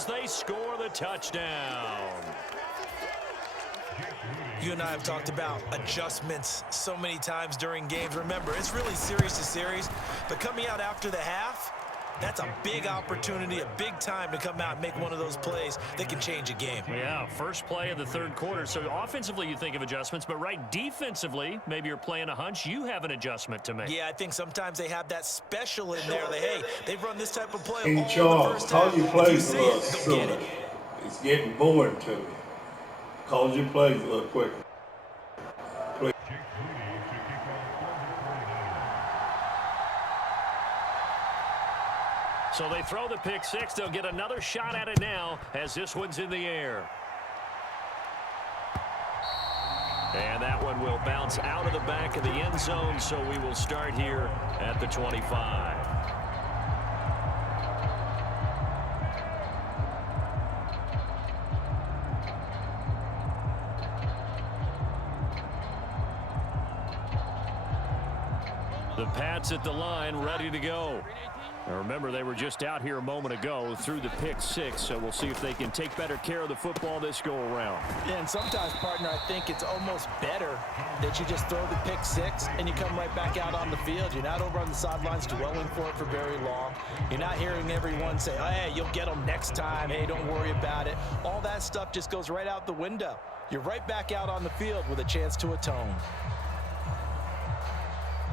as they score the touchdown. You and I have talked about adjustments so many times during games. Remember, it's really series to series, but coming out after the half, that's a big opportunity, a big time to come out and make one of those plays that can change a game. Yeah, first play of the third quarter. So offensively, you think of adjustments, but right defensively, maybe you're playing a hunch. You have an adjustment to make. Yeah, I think sometimes they have that special in there. Hey, they've run this type of play Hey, all Charles, the first call half. your If plays you a see little it, go get sooner. it. It's getting boring to me. Call your plays a little quicker. So they throw the pick six. They'll get another shot at it now as this one's in the air. And that one will bounce out of the back of the end zone, so we will start here at the 25. The Pats at the line, ready to go. Now remember, they were just out here a moment ago through the pick six, so we'll see if they can take better care of the football this go-around. Yeah, and sometimes, partner, I think it's almost better that you just throw the pick six and you come right back out on the field. You're not over on the sidelines dwelling for it for very long. You're not hearing everyone say, oh, hey, you'll get them next time. Hey, don't worry about it. All that stuff just goes right out the window. You're right back out on the field with a chance to atone.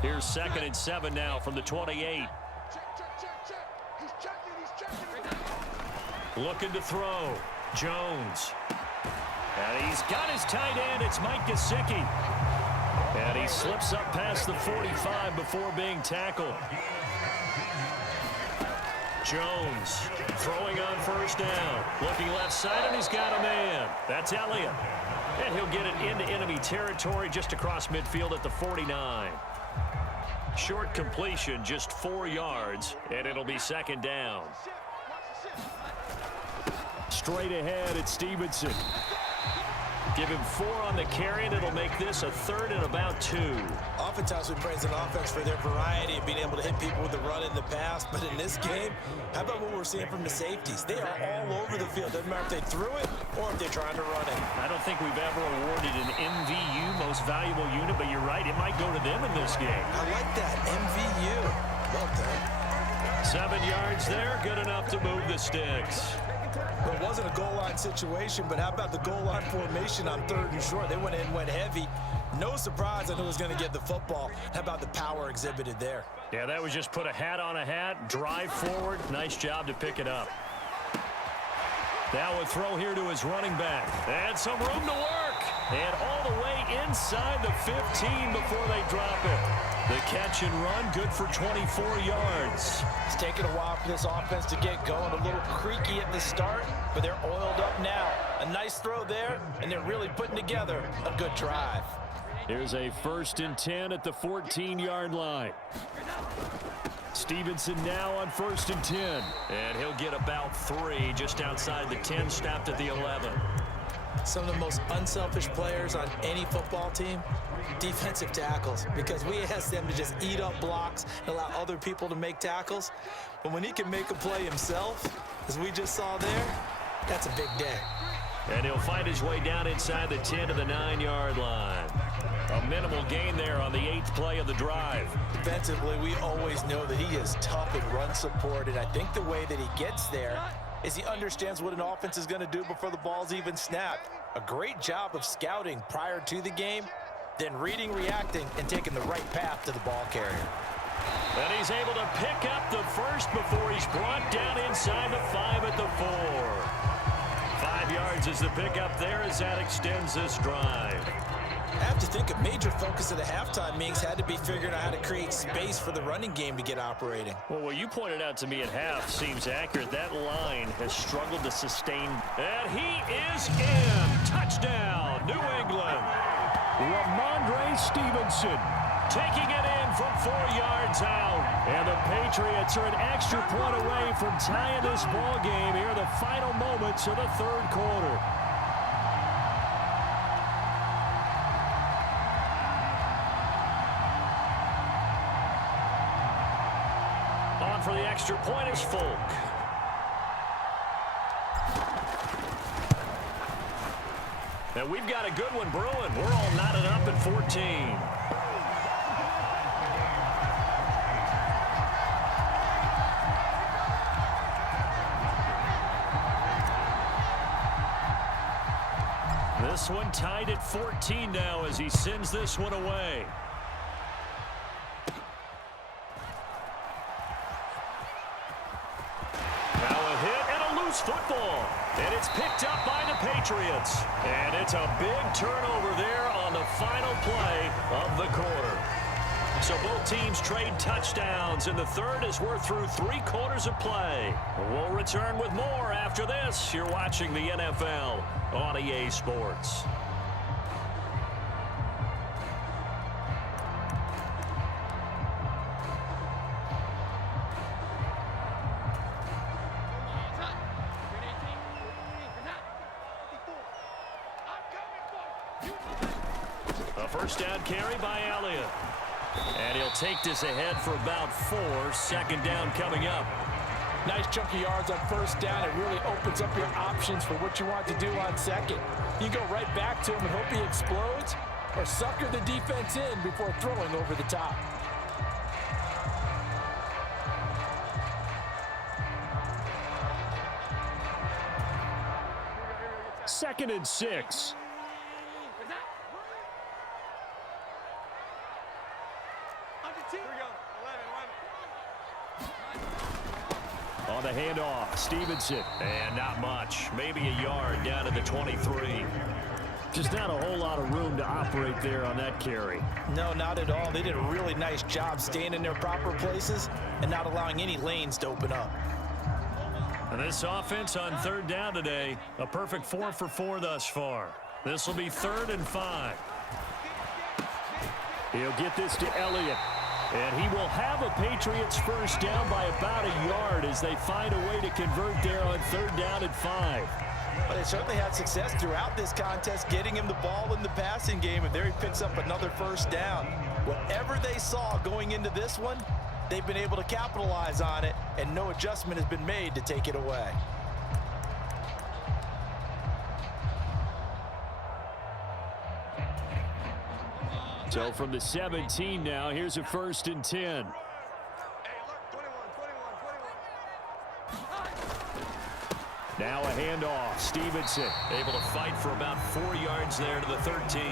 Here's 2nd and 7 now from the 28. Looking to throw. Jones. And he's got his tight end. It's Mike Gesicki. And he slips up past the 45 before being tackled. Jones throwing on first down. Looking left side, and he's got a man. That's Elliott. And he'll get it into enemy territory just across midfield at the 49. Short completion, just 4 yards, and it'll be 2nd down. Straight ahead, it's Stevenson. Give him 4 on the carry, and it'll make this a 3rd and about 2. Oftentimes we praise an offense for their variety of being able to hit people with the run in the pass, but in this game, how about what we're seeing from the safeties? They are all over the field. Doesn't matter if they threw it or if they're trying to run it. I don't think we've ever awarded an MVU, most valuable unit, but you're right, it might go to them in this game. I like that, MVU. Well done. 7 yards there, good enough to move the sticks. Well, it wasn't a goal line situation, but how about the goal line formation on 3rd and short? They went in, went heavy. No surprise on who was going to get the football. How about the power exhibited there? Yeah, that was just put a hat on a hat, drive forward. Nice job to pick it up. Now a throw here to his running back. And some room to work. And all the way inside the 15 before they drop it. The catch and run, good for 24 yards. It's taken a while for this offense to get going. A little creaky at the start, but they're oiled up now. A nice throw there, and they're really putting together a good drive. Here's a 1st and 10 at the 14-yard line. Stevenson now on 1st and 10. And he'll get about 3 just outside the 10, stopped at the 11. Some of the most unselfish players on any football team, defensive tackles, because we ask them to just eat up blocks and allow other people to make tackles. But when he can make a play himself, as we just saw there, that's a big day. And he'll find his way down inside the 10 to the 9-yard line. A minimal gain there on the 8th play of the drive. Defensively, we always know that he is tough in run support, and I think the way that he gets there is he understands what an offense is going to do before the ball's even snapped. A great job of scouting prior to the game, then reading, reacting, and taking the right path to the ball carrier. And he's able to pick up the first before he's brought down inside the 5 at the 4. 5 yards is the pickup there as that extends this drive. I have to think a major focus of the halftime meetings had to be figuring out how to create space for the running game to get operating. Well, what you pointed out to me at half seems accurate. That line has struggled to sustain. And he is in. Touchdown, New England. Ramondre Stevenson taking it in from 4 yards out. And the Patriots are an extra point away from tying this ball game here in the final moments of the 3rd quarter. On for the extra point is Folk. And we've got a good one brewing. We're all knotted up at 14. This one tied at 14 now as he sends this one away. Now a hit and a loose football. And it's picked up by the Patriots. And it's a big turnover there on the final play of the quarter. So both teams trade touchdowns, and the third as we're through 3 quarters of play. We'll return with more after this. You're watching the NFL on EA Sports. A first down carry by Elliott. And he'll take this ahead for about 4. Second down coming up. Nice chunk of yards on first down. It really opens up your options for what you want to do on second. You go right back to him and hope he explodes, or sucker the defense in before throwing over the top. Second and 6. On the handoff, Stevenson. And not much. Maybe a yard down to the 23. Just not a whole lot of room to operate there on that carry. No, not at all. They did a really nice job staying in their proper places and not allowing any lanes to open up. And this offense on third down today, a perfect 4 for 4 thus far. This will be 3rd and 5. He'll get this to Elliott. And he will have a Patriots first down by about a yard as they find a way to convert there on 3rd down and 5. But they certainly had success throughout this contest, getting him the ball in the passing game, and there he picks up another first down. Whatever they saw going into this one, they've been able to capitalize on it, and no adjustment has been made to take it away. So from the 17 now, here's a 1st and 10. Now a handoff. Stevenson able to fight for about 4 yards there to the 13.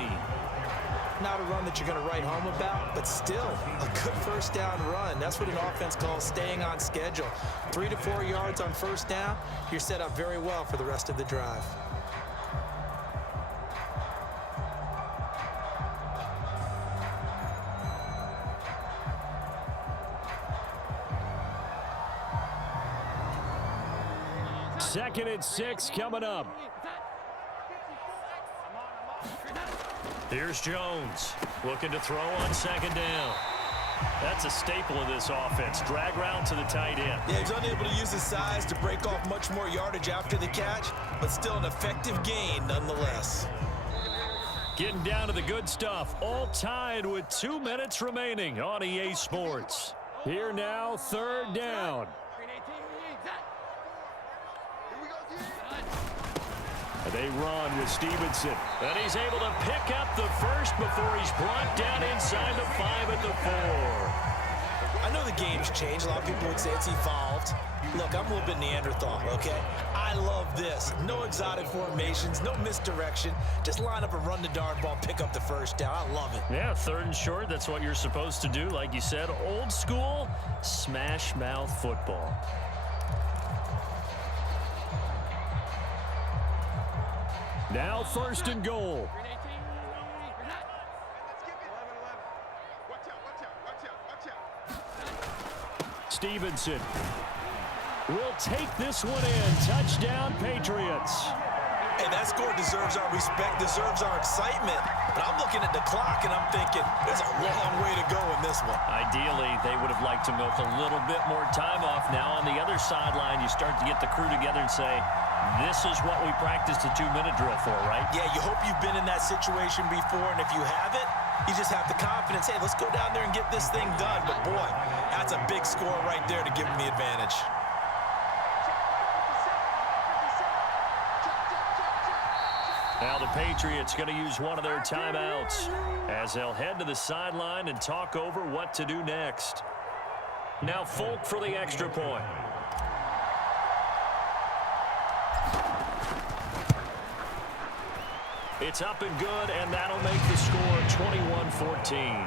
Not a run that you're going to write home about, but still a good first down run. That's what an offense calls staying on schedule. 3 to 4 yards on first down, you're set up very well for the rest of the drive. Second and 6 coming up. Here's Jones looking to throw on 2nd down. That's a staple of this offense. Drag route to the tight end. Yeah, he's unable to use his size to break off much more yardage after the catch, but still an effective gain nonetheless. Getting down to the good stuff. All tied with 2 minutes remaining on EA Sports. Here now, 3rd down. They run with Stevenson. And he's able to pick up the first before he's brought down inside the 5 at the 4. I know the game's changed. A lot of people would say it's evolved. Look, I'm a little bit Neanderthal, okay? I love this. No exotic formations, no misdirection. Just line up and run the darn ball, pick up the first down. I love it. Yeah, 3rd and short. That's what you're supposed to do. Like you said, old school smash mouth football. Now 1st and goal. Stevenson will take this one in. Touchdown, Patriots. Hey, that score deserves our respect, deserves our excitement. But I'm looking at the clock, and I'm thinking there's a long way to go in this one. Ideally, they would have liked to milk a little bit more time off. Now on the other sideline, you start to get the crew together and say, this is what we practiced a 2-minute drill for, right? Yeah, you hope you've been in that situation before, and if you haven't, you just have the confidence, hey, let's go down there and get this thing done. But, boy, that's a big score right there to give them the advantage. Now the Patriots going to use one of their timeouts as they'll head to the sideline and talk over what to do next. Now Folk for the extra point. It's up and good, and that'll make the score 21-14.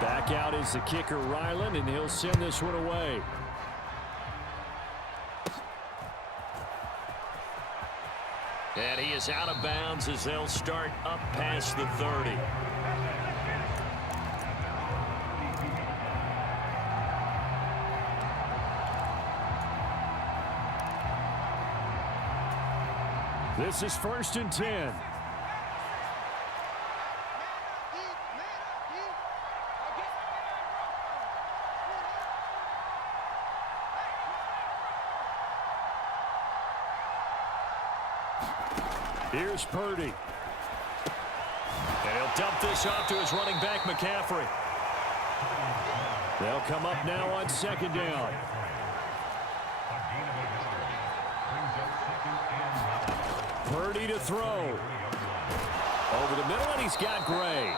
Back out is the kicker, Ryland, and he'll send this one away. And he is out of bounds as they'll start up past the 30. This is 1st and 10. Here's Purdy. And he'll dump this off to his running back, McCaffrey. They'll come up now on 2nd down. Purdy to throw. Over the middle, and he's got Gray.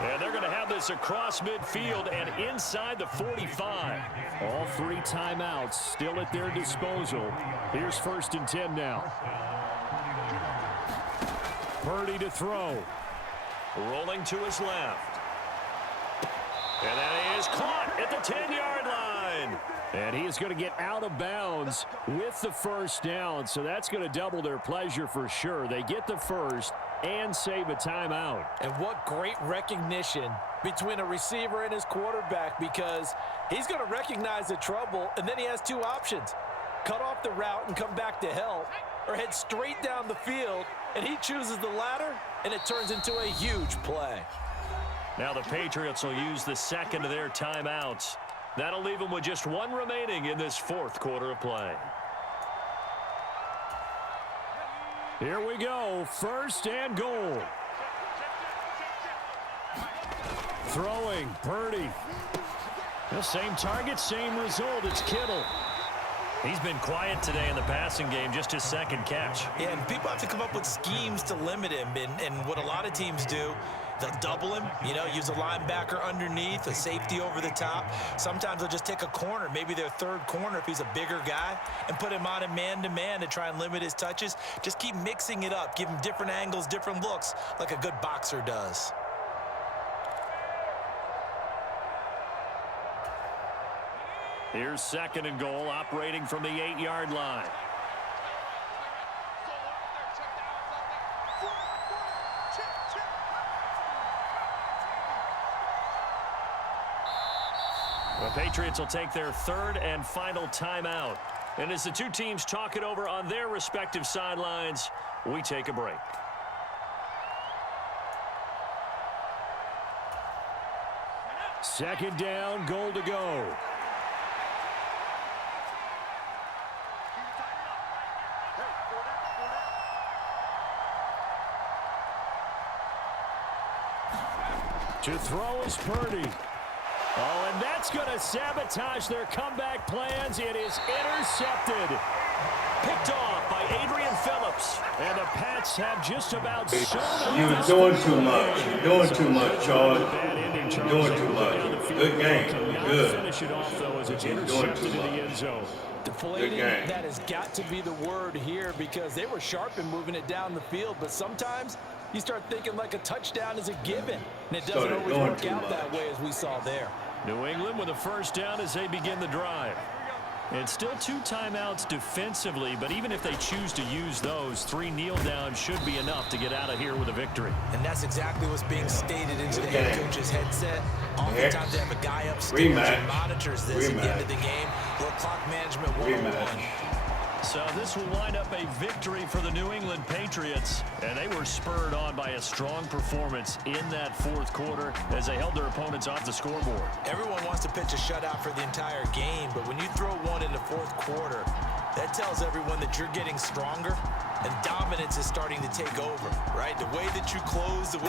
And they're going to have this across midfield and inside the 45. All 3 timeouts still at their disposal. Here's 1st and 10 now. Purdy to throw. Rolling to his left. And that is caught at the 10-yard line. And he is going to get out of bounds with the 1st down. So that's going to double their pleasure for sure. They get the 1st and save a timeout. And what great recognition between a receiver and his quarterback, because he's going to recognize the trouble, and then he has 2 options. Cut off the route and come back to help, or head straight down the field, and he chooses the latter, and it turns into a huge play. Now the Patriots will use the 2nd of their timeouts. That'll leave them with just 1 remaining in this 4th quarter of play. Here we go. 1st and goal. Throwing, Purdy. The same target, same result. It's Kittle. He's been quiet today in the passing game, just his 2nd catch. Yeah, and people have to come up with schemes to limit him. And what a lot of teams do, they'll double him, use a linebacker underneath, a safety over the top. Sometimes they'll just take a corner, maybe their 3rd corner if he's a bigger guy, and put him on a man-to-man to try and limit his touches. Just keep mixing it up, give him different angles, different looks, like a good boxer does. Here's 2nd and goal, operating from the 8-yard line. The Patriots will take their 3rd and final timeout. And as the 2 teams talk it over on their respective sidelines, we take a break. Second down, goal to go. To throw is Purdy. Oh, and that's going to sabotage their comeback plans. It is intercepted. Picked off by Adrian Phillips. And the Pats have just about shown You're doing too much. You're doing too much, Charlie. You're doing too much. Good game. You're good. Finish it off, though, as it's intercepted in the end zone. Deflating, that has got to be the word here, because they were sharp in moving it down the field, but sometimes you start thinking like a touchdown is a given, and it doesn't always work out that way, as we saw there. New England with a 1st down as they begin the drive. And still 2 timeouts defensively, but even if they choose to use those, 3 kneel downs should be enough to get out of here with a victory. And that's exactly what's being stated into the head coach's headset. Oftentimes they have a guy upstairs who monitors this at the end of the game. Little clock management 101. So this will wind up a victory for the New England Patriots, and they were spurred on by a strong performance in that 4th quarter as they held their opponents off the scoreboard. Everyone wants to pitch a shutout for the entire game, but when you throw one in the 4th quarter, that tells everyone that you're getting stronger and dominance is starting to take over, right? The way that you close, the way